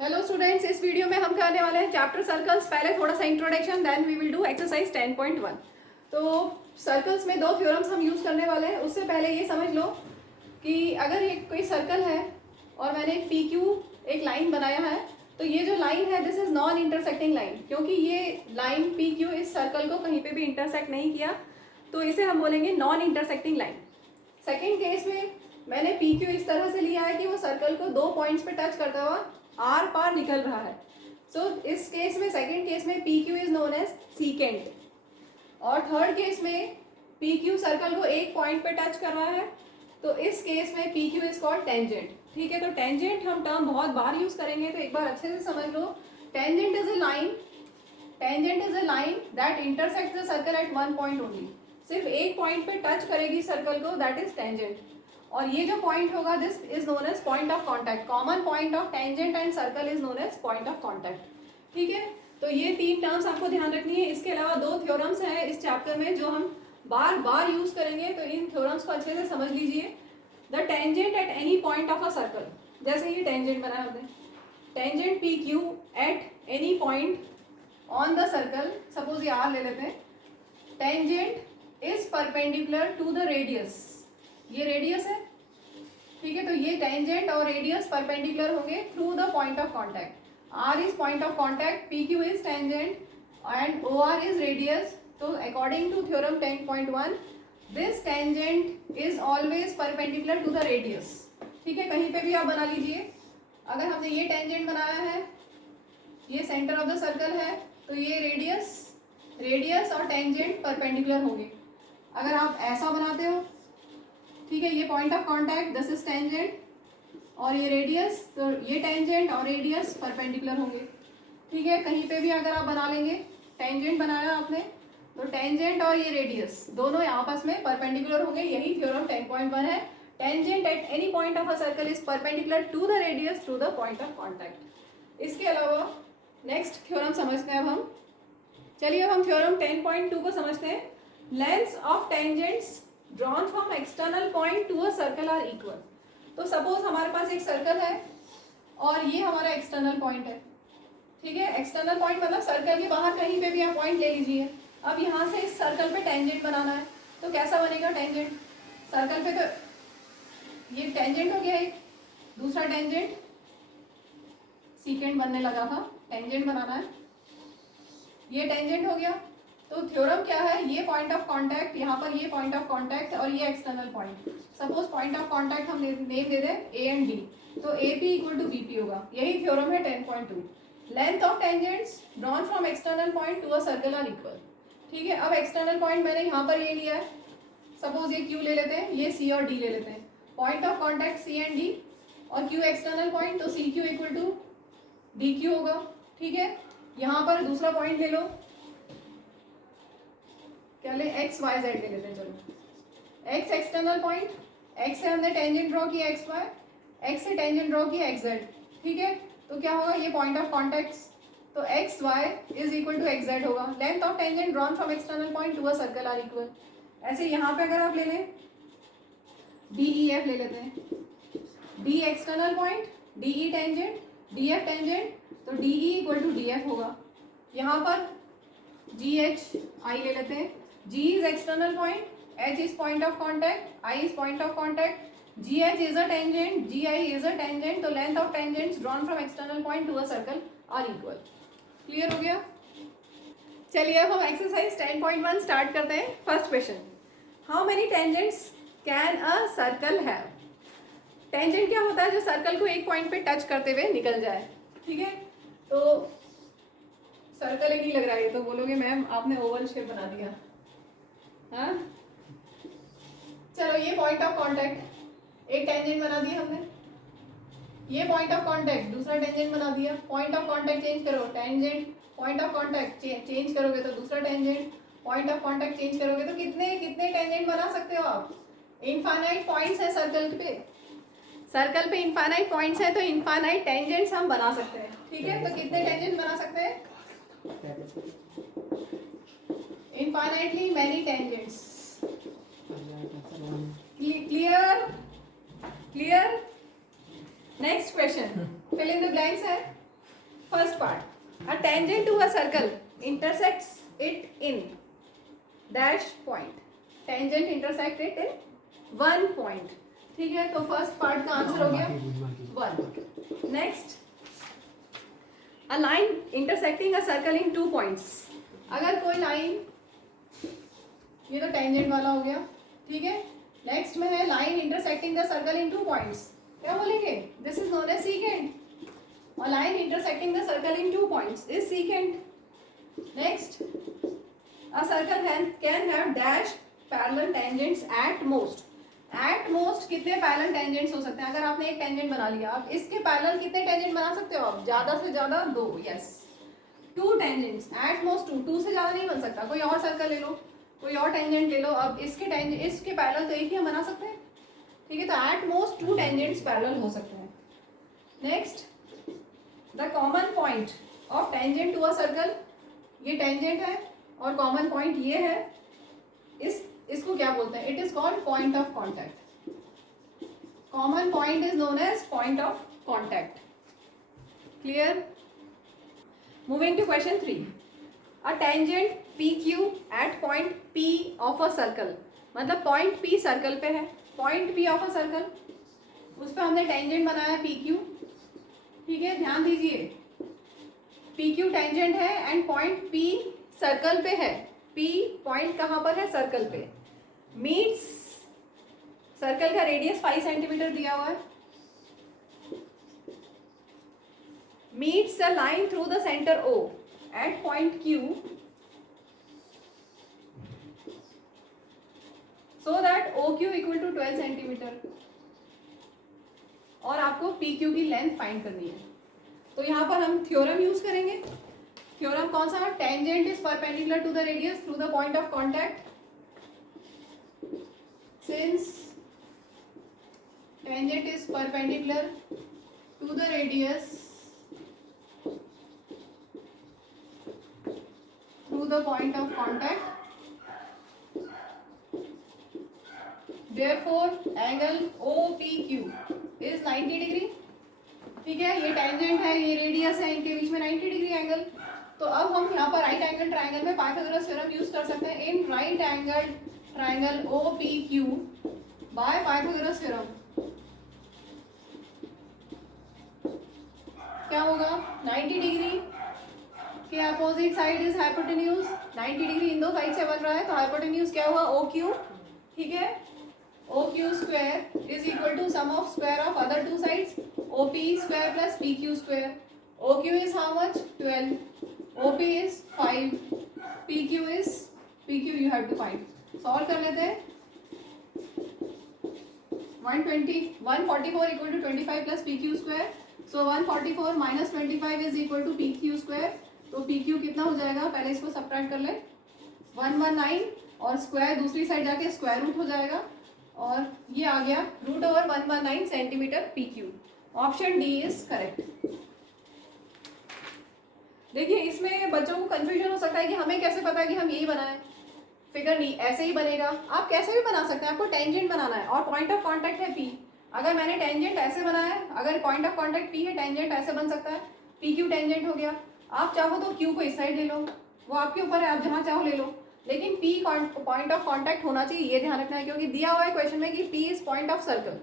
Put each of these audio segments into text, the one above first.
Hello students, इस video में हम करने वाले हैं चैप्टर सर्कल्स। पहले थोड़ा सा introduction, then we will do exercise 10.1। तो सर्कल्स में दो थ्योरम्स हम यूज़ करने वाले हैं। उससे पहले ये समझ लो कि अगर ये कोई सर्कल है और मैंने एक पी क्यू एक लाइन बनाया है, तो ये जो लाइन है this is non intersecting line, क्योंकि ये लाइन पी क्यू इस सर्कल को कहीं पे भी इंटरसेक्ट नहीं किया, तो इसे हम बोलेंगे non intersecting line. Second case में मैंने पी क्यू इस तरह से लिया है कि वो सर्कल को दो पॉइंट्स पे टच करता हुआ आर पार निकल रहा है। सो इस केस में, सेकेंड केस में P Q is known as secant. और थर्ड केस में पी क्यू सर्कल को एक पॉइंट पे टच कर रहा है, तो इस केस में P Q is called tangent. ठीक है, तो टेंजेंट हम टर्म बहुत बार यूज करेंगे, तो एक बार अच्छे से समझ लो। Tangent is a line that intersect the circle at one point only. सिर्फ एक पॉइंट पे टच करेगी सर्कल को, दैट इज टेंजेंट। और ये जो पॉइंट होगा this is known as point of contact. Common point of tangent and circle is known as point of contact. ठीक है, तो ये तीन टर्म्स आपको ध्यान रखनी है। इसके अलावा दो थ्योरम्स हैं इस चैप्टर में जो हम बार बार यूज करेंगे, तो इन थ्योरम्स को अच्छे से समझ लीजिए। The tangent at any point of a circle, जैसे ये टेंजेंट बना होते हैं, tangent P Q at any point on the circle, suppose ये आर ले लेते हैं। Tangent is perpendicular to the radius, ये रेडियस है। ठीक है, तो ये टेंजेंट और रेडियस परपेंडिकुलर होंगे through the point of contact. R is point of contact, P Q is tangent and O R is radius. तो according to theorem 10.1 this tangent is always perpendicular to the radius. ठीक है, कहीं पे भी आप बना लीजिए। अगर हमने ये टेंजेंट बनाया है, ये सेंटर ऑफ द सर्कल है, तो ये रेडियस और टेंजेंट परपेंडिकुलर होंगे। अगर आप ऐसा बनाते हो, ठीक है, ये point of contact this is tangent और ये रेडियस, तो ये टेंजेंट और रेडियस परपेंडिकुलर होंगे। ठीक है, कहीं पे भी अगर आप बना लेंगे, टेंजेंट बनाया आपने, तो टेंजेंट और ये रेडियस दोनों आपस में परपेंडिकुलर होंगे। यही थ्योरम 10.1 है। Tangent at any point of a circle is perpendicular to the radius through the point of contact. इसके अलावा नेक्स्ट थ्योरम समझते हैं अब हम। चलिए अब हम थ्योरम 10.2 को समझते हैं। Lengths of tangents drawn from external point to a circle are equal. तो सपोज हमारे पास एक सर्कल है और ये हमारा एक्सटर्नल पॉइंट है। ठीक है, एक्सटर्नल पॉइंट मतलब सर्कल के बाहर कहीं पे भी आप पॉइंट ले लीजिए। अब यहाँ से इस सर्कल पे टेंजेंट बनाना है, तो कैसा बनेगा टेंजेंट सर्कल पे? तो ये टेंजेंट हो गया एक, दूसरा टेंजेंट सीकेंट बनने लगा था, टेंजेंट बनाना है, ये टेंजेंट हो गया। तो थ्योरम क्या है? ये पॉइंट ऑफ कांटेक्ट, यहाँ पर ये पॉइंट ऑफ कांटेक्ट और ये external point. Suppose point of contact हम नेम दे दें ए एंड डी, तो A P equal to B P होगा। यही थ्योरम है 10.2। Length of tangents drawn from external point to a circle are equal. ठीक है, अब एक्सटर्नल पॉइंट मैंने यहाँ पर ये लिया है, सपोज ये क्यू ले लेते हैं, ये सी और डी ले लेते हैं। Point of contact C and D और क्यू एक्सटर्नल पॉइंट, तो C Q equal to D Q होगा। ठीक है, यहाँ पर दूसरा पॉइंट ले लो, क्या ले, एक्स वाई जेड ले लेते हैं। चलो एक्स एक्सटर्नल पॉइंट, एक्स से हमने टेंजेंट ड्रॉ किया एक्स वाई, एक्स से टेंजेंट ड्रॉ किया एक्स जेड। ठीक है, तो क्या होगा, ये पॉइंट ऑफ कॉन्टैक्ट, तो X Y is equal to X Z होगा। Length of tangent drawn from external point to a circle are equal. ऐसे यहाँ पे अगर आप ले लें डी ई एफ ले लेते हैं, D external point, D E tangent, D F tangent, तो D E equal to D F होगा। यहाँ पर जी एच आई ले लेते हैं, G is external point, H is point of contact, I is point of contact, GH is a tangent, GI is a tangent, तो length of tangents drawn from external point to a circle are equal. Clear हो गया? चलिए अब हम exercise 10.1 start करते हैं। First question, how many tangents can a circle have? Tangent क्या होता है? जो सर्कल को एक पॉइंट पे टच करते हुए निकल जाए। ठीक है, तो सर्कल एक ही लग रहा है, तो बोलोगे मैम आपने ओवल शेप बना दिया। हाँ, चलो ये पॉइंट ऑफ कांटेक्ट, एक टेंजेंट बना दिया हमने, ये पॉइंट ऑफ कांटेक्ट, दूसरा टेंजेंट बना दिया। पॉइंट ऑफ कांटेक्ट चेंज करो, tangent point of contact change करोगे तो दूसरा tangent, point of contact change करोगे तो कितने कितने टेंजेंट बना सकते हो आप? इनफाइनाइट पॉइंट्स है सर्कल पे इनफाइनाइट पॉइंट्स है, तो इनफाइनाइट टेंजेंट्स हम बना सकते हैं। ठीक है, तो कितने टेंजेंट बना सकते हैं? Infinitely many tangents. Clear? Next question, fill in the blanks है। First part, a tangent to a circle intersects it in dash point, tangent intersect it in one point. ठीक है, तो फर्स्ट पार्ट का answer हो गया 1। Next, a line intersecting a circle in 2 points, अगर कोई line, ये तो टेंजेंट वाला हो गया, ठीक है। नेक्स्ट में है line intersecting the circle in 2 points, क्या बोलेंगे, this is known as secant, और line intersecting the circle in 2 points is secant. Next, a circle can have dash parallel tangents at most, at most कितने parallel tangents हो सकते हैं, अगर आपने एक टेंजेंट बना लिया, आप इसके पैरेलल कितने टेंजेंट बना सकते हो, आप ज्यादा से ज्यादा 2, यस 2 टेंजेंट्स, एट मोस्ट 2 से ज्यादा नहीं बन सकता। कोई और सर्कल ले लो, कोई और टेंजेंट ले लो, अब इसके टेंजेंट, इसके पैरेलल तो एक ही हम बना सकते हैं, ठीक है, तो एट मोस्ट 2 टेंजेंट्स पैरेलल हो सकते हैं। Next, the common point of tangent to a circle, ये टेंजेंट है और कॉमन पॉइंट ये है, इसको क्या बोलते हैं, it is called point of contact, common point is known as point of contact. Clear? Moving to question 3, a tangent PQ at point P of a circle, मतलब पॉइंट P सर्कल पे है, point P of a circle, उस पर हमने tangent बनाया PQ, ठीक है, ध्यान दीजिए PQ टेंजेंट है एंड पॉइंट P सर्कल पे है, P पॉइंट कहाँ पर है, सर्कल पे, मीट्स, सर्कल का रेडियस 5 सेंटीमीटर दिया हुआ है, meets the line through the center O at point Q so that OQ equal to 12 centimetre, और आपको PQ की लेंथ फाइंड करनी है। तो यहाँ पर हम थ्योरम यूज करेंगे, थ्योरम कौन सा, tangent is perpendicular to the radius through the point of contact, since tangent is perpendicular to the radius through the point of contact, therefore angle OPQ is 90 degree, ठीक है, ये tangent है, ये radius है, इनके बीच में 90 डिग्री एंगल। तो अब हम यहाँ पर राइट एंगल ट्रायंगल में पाइथागोरस थ्योरम यूज कर सकते हैं, in right angle triangle OPQ by Pythagoras theorem क्या होगा, 90 डिग्री के opposite side is hypotenuse, 90 degree in दो साइड से बन रहा है, तो हाइपोटेन्यूज क्या हुआ, OQ, ठीक है, OQ square is equal to sum of square of other 2 sides, OP square plus PQ square, OQ is how much, 12, OP is 5, PQ you have to find, solve कर लेते हैं, 144 equal to 25 plus PQ square, so 144 minus 25 is equal to PQ square, तो PQ कितना हो जाएगा, पहले इसको subtract कर ले, 119 और स्क्वायर दूसरी साइड जाके स्क्वायर रूट हो जाएगा, और ये आ गया root over 119 centimetre PQ, option D is correct. देखिए इसमें बच्चों को कंफ्यूजन हो सकता है कि हमें कैसे पता है कि हम यही बनाएं, फिगर नहीं ऐसे ही बनेगा, आप कैसे भी बना सकते हैं, आपको टेंजेंट बनाना है और पॉइंट ऑफ कॉन्टैक्ट है P, अगर मैंने टेंजेंट ऐसे बनाया है, अगर पॉइंट ऑफ कॉन्टैक्ट P है, टेंजेंट ऐसे बन सकता है, PQ टेंजेंट हो गया, आप चाहो तो Q को इस साइड ले लो, वो आपके ऊपर है, आप जहाँ चाहो ले लो, लेकिन P पॉइंट ऑफ कॉन्टैक्ट होना चाहिए, ये ध्यान रखना है, क्योंकि दिया हुआ है क्वेश्चन में कि P is point of circle,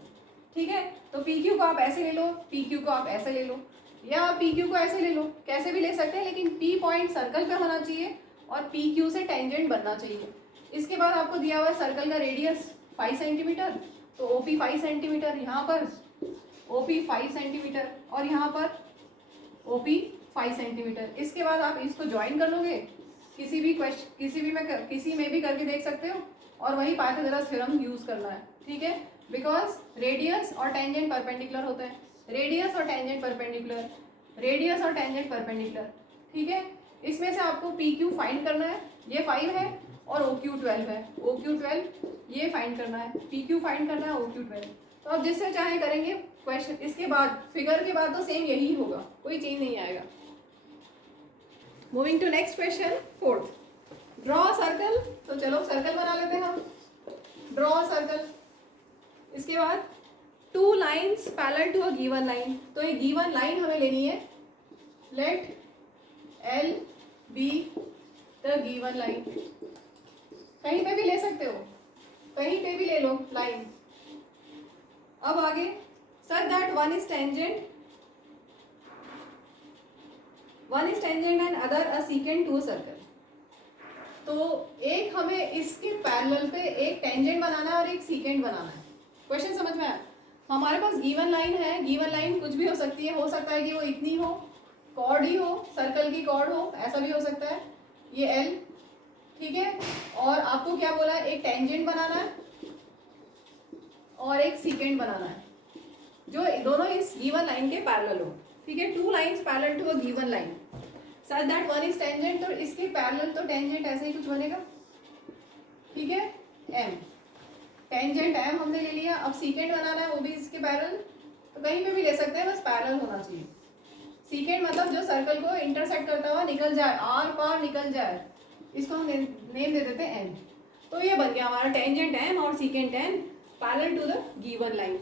ठीक है, तो PQ को आप ऐसे ले लो, PQ को आप ऐसे ले लो, या PQ को ऐसे ले लो, कैसे भी ले सकते हैं, लेकिन P पॉइंट सर्कल पे होना चाहिए और PQ से टेंजेंट बनना चाहिए। इसके बाद आपको दिया हुआ है सर्कल का रेडियस 5 सेंटीमीटर, तो OP 5 सेंटीमीटर, यहाँ पर OP 5 सेंटीमीटर और यहाँ पर OP 5 सेंटीमीटर। इसके बाद आप इसको ज्वाइन कर लोगे, किसी में भी करके देख सकते हो, और वही पाइथागोरस थ्योरम यूज करना है, ठीक है, बिकॉज रेडियस और टेंजेंट परपेंडिकुलर होते हैं, रेडियस और टेंजेंट परपेंडिकुलर, रेडियस और टेंजेंट परपेंडिकुलर, ठीक है। इसमें से आपको PQ फाइंड करना है, ये 5 है और OQ 12 है, OQ 12 ये फाइंड करना है, PQ फाइंड करना है, OQ 12, तो आप जिससे चाहे करेंगे क्वेश्चन, इसके बाद फिगर के बाद तो सेम यही होगा, कोई चेंज नहीं आएगा। Moving to next question 4th, draw circle, तो चलो सर्कल बना लेते हैं हम, ड्रॉ सर्कल, इसके बाद 2 lines parallel to a given line, तो ये गिवन लाइन हमें लेनी है, let L be the given line. कहीं पे भी ले सकते हो, कहीं पे भी ले लो लाइन। अब आगे such that one is tangent and other a secant to a circle. तो एक हमें इसके पैरेलल पे एक टेंजेंट बनाना है और एक सीकेंट बनाना है। क्वेश्चन समझ में आया? हमारे पास गिवन लाइन है, गिवन लाइन कुछ भी हो सकती है, हो सकता है कि वो इतनी हो, कॉर्ड ही हो, सर्कल की कॉर्ड हो, ऐसा भी हो सकता है, ये एल, ठीक है। और आपको क्या बोला है, एक टेंजेंट बनाना है और एक सीकेंट बनाना है जो दोनों इस गिवन लाइन के पैरेलल हो, ठीक है। Two lines parallel to a given line such that one is tangent, तो इसके पैरेलल तो टेंजेंट ऐसे ही कुछ बनेगा, ठीक है। एम, टेंजेंट एम हमने ले लिया। अब सीकेंट बनाना है, वो भी इसके पैरेलल, तो कहीं पे भी ले सकते हैं, बस पैरेलल होना चाहिए। सीकेंट मतलब जो सर्कल को इंटरसेक्ट करता हुआ निकल जाए, आर पार निकल जाए, इसको हम नेम दे देते हैं एन। तो ये बन गया हमारा टेंजेंट एन और secant N parallel to the given line.